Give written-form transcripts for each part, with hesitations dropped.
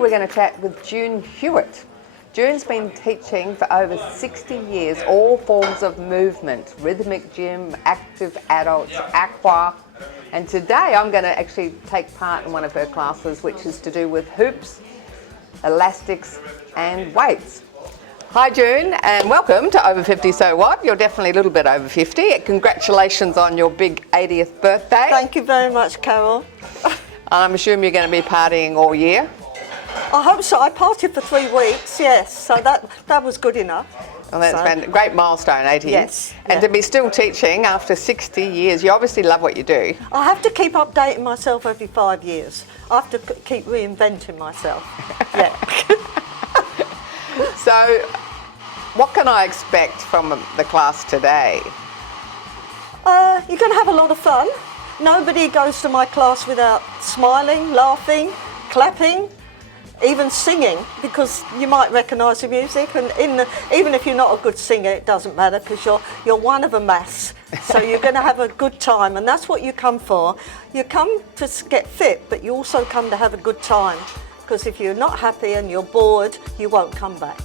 we're going to chat with June Hewitt. June's been teaching for over 60 years all forms of movement, rhythmic gym, active adults, aqua, and today I'm going to actually take part in one of her classes which is to do with hoops, elastics and weights. Hi June, and welcome to Over 50 So What. You're definitely a little bit over 50. Congratulations on your big 80th birthday. Thank you very much, Carol. I'm assuming you're going to be partying all year. I hope so. I partied for 3 weeks, yes, so that was good enough. Well, that's been a great milestone, 80. Yes. And to be still teaching after 60 years, you obviously love what you do. I have to keep updating myself every 5 years. I have to keep reinventing myself. Yeah. So, what can I expect from the class today? You're going to have a lot of fun. Nobody goes to my class without smiling, laughing, clapping, even singing, because you might recognise the music. And even if you're not a good singer, it doesn't matter, because you're one of a mass. So you're going to have a good time, and that's what you come for. You come to get fit, but you also come to have a good time, because if you're not happy and you're bored, you won't come back.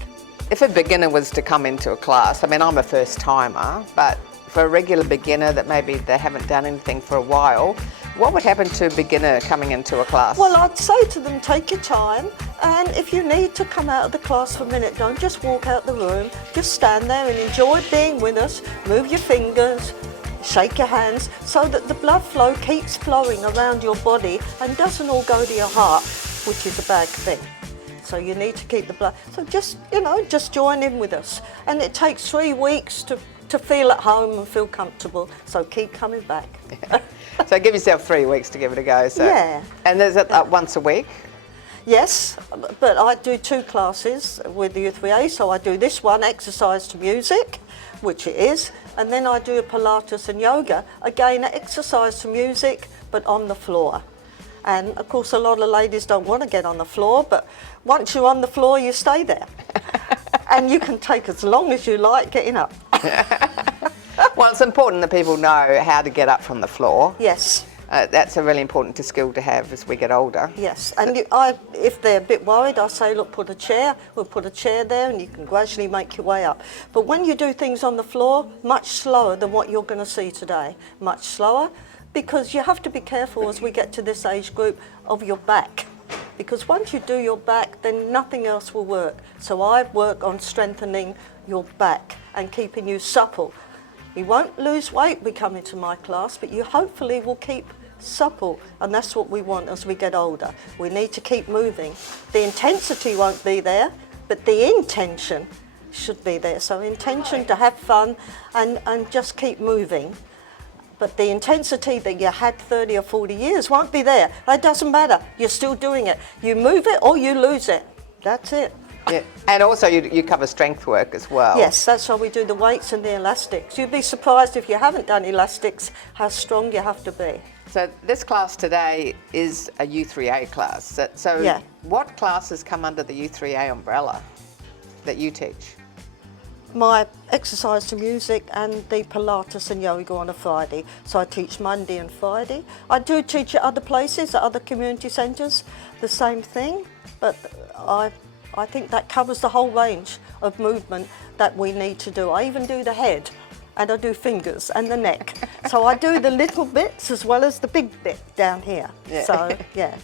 If a beginner was to come into a class, I mean, I'm a first timer, but for a regular beginner that maybe they haven't done anything for a while, what would happen to a beginner coming into a class? Well, I'd say to them, take your time, and if you need to come out of the class for a minute, don't just walk out the room, just stand there and enjoy being with us, move your fingers, shake your hands, so that the blood flow keeps flowing around your body and doesn't all go to your heart, which is a bad thing. So you need to keep the blood, so just join in with us. And it takes 3 weeks to feel at home and feel comfortable, so keep coming back. So give yourself 3 weeks to give it a go. So. Yeah. And is it once a week? Yes, but I do 2 classes with the U3A, so I do this one, exercise to music, which it is, and then I do Pilates and yoga, again exercise to music, but on the floor. And of course a lot of ladies don't want to get on the floor, but once you're on the floor you stay there. And you can take as long as you like getting up. Well, it's important that people know how to get up from the floor. Yes. That's a really important skill to have as we get older. Yes, and if they're a bit worried, I say, look, we'll put a chair there and you can gradually make your way up. But when you do things on the floor, much slower than what you're going to see today, much slower, because you have to be careful as we get to this age group of your back. Because once you do your back, then nothing else will work. So I work on strengthening your back and keeping you supple. You won't lose weight when you come into my class, but you hopefully will keep supple, and that's what we want as we get older. We need to keep moving. The intensity won't be there, but the intention should be there. So intention to have fun and just keep moving. But the intensity that you had 30 or 40 years won't be there. It doesn't matter. You're still doing it. You move it or you lose it. That's it. Yeah. And also you cover strength work as well. Yes, that's why we do the weights and the elastics. You'd be surprised if you haven't done elastics how strong you have to be. So this class today is a U3A class. So yeah. What classes come under the U3A umbrella that you teach? My exercise to music and the Pilates and yoga on a Friday. So I teach Monday and Friday. I do teach at other places, at other community centres, the same thing, but I think that covers the whole range of movement that we need to do. I even do the head, and I do fingers and the neck. So I do the little bits as well as the big bit down here. Yeah. So yeah.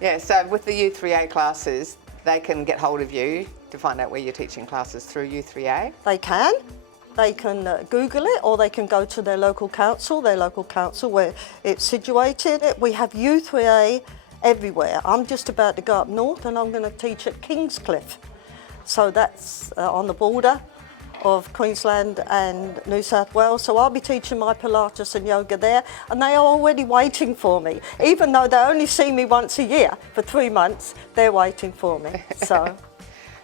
Yeah, so with the U3A classes, they can get hold of you to find out where you're teaching classes through U3A? They can. They can Google it, or they can go to their local council where it's situated. We have U3A everywhere. I'm just about to go up north and I'm going to teach at Kingscliff. So that's on the border of Queensland and New South Wales. So I'll be teaching my Pilates and yoga there, and they are already waiting for me. Even though they only see me once a year for 3 months, they're waiting for me. So.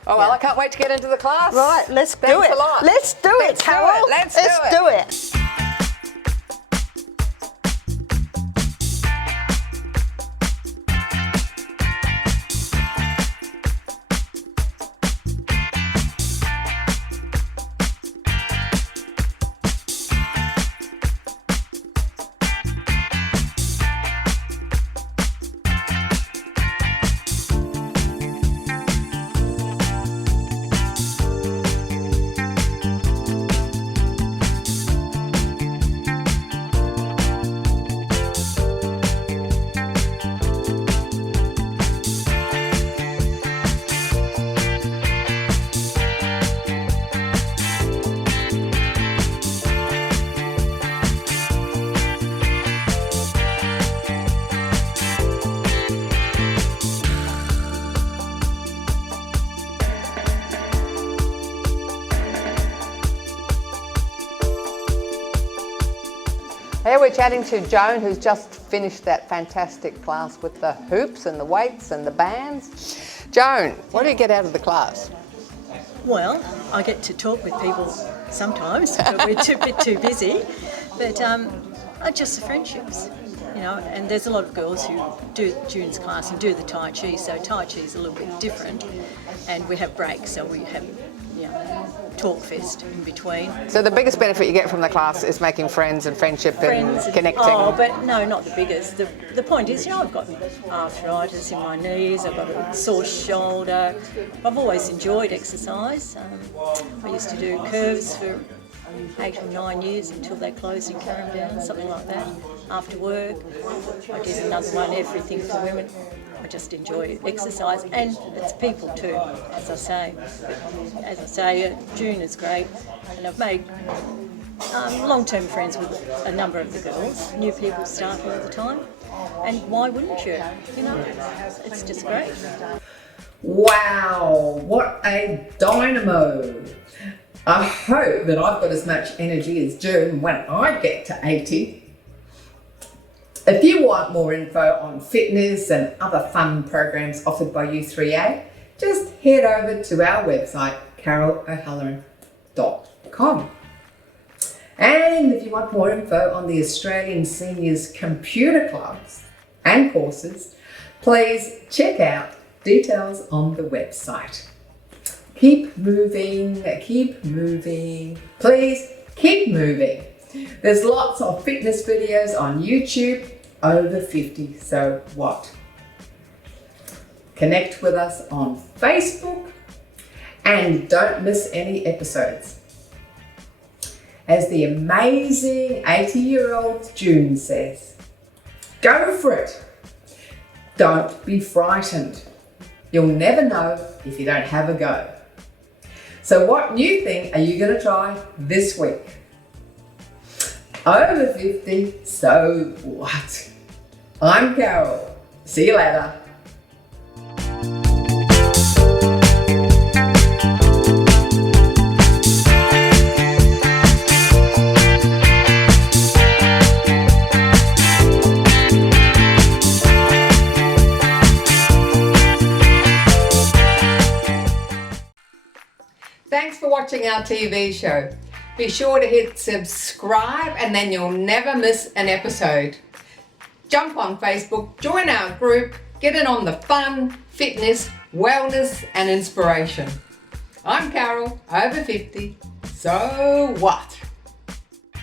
Oh, well, I can't wait to get into the class. Right, let's do it. Thanks a lot. Let's do it, Carol. Let's do it. There we're chatting to Joan, who's just finished that fantastic class with the hoops and the weights and the bands. Joan, what do you get out of the class? Well, I get to talk with people sometimes, but we're a bit too busy. But just the friendships, you know, and there's a lot of girls who do June's class and do the Tai Chi, so Tai Chi is a little bit different. And we have breaks, so we have, you know, talk fest in between. So the biggest benefit you get from the class is making friends and friendship and connecting. Oh, but no, not the biggest. The point is, you know, I've got arthritis in my knees, I've got a sore shoulder. I've always enjoyed exercise. I used to do curves for 8 or 9 years until they closed in Carindale, something like that, after work. I did another one, everything for women. I just enjoy exercise, and it's people too, as I say. June is great, and I've made long-term friends with a number of the girls. New people start all the time, and why wouldn't you? You know, it's just great. Wow, what a dynamo! I hope that I've got as much energy as June when I get to 80. If you want more info on fitness and other fun programs offered by U3A, just head over to our website, carolohalloran.com. And if you want more info on the Australian Seniors Computer Clubs and courses, please check out details on the website. Keep moving, please keep moving. There's lots of fitness videos on YouTube, over 50, so what? Connect with us on Facebook and don't miss any episodes. As the amazing 80-year-old June says, go for it. Don't be frightened. You'll never know if you don't have a go. So what new thing are you going to try this week? Over 50, so what? I'm Carol. See you later. Thanks for watching our TV show. Be sure to hit subscribe and then you'll never miss an episode. Jump on Facebook, join our group, get in on the fun, fitness, wellness and inspiration. I'm Carol, over 50, so what?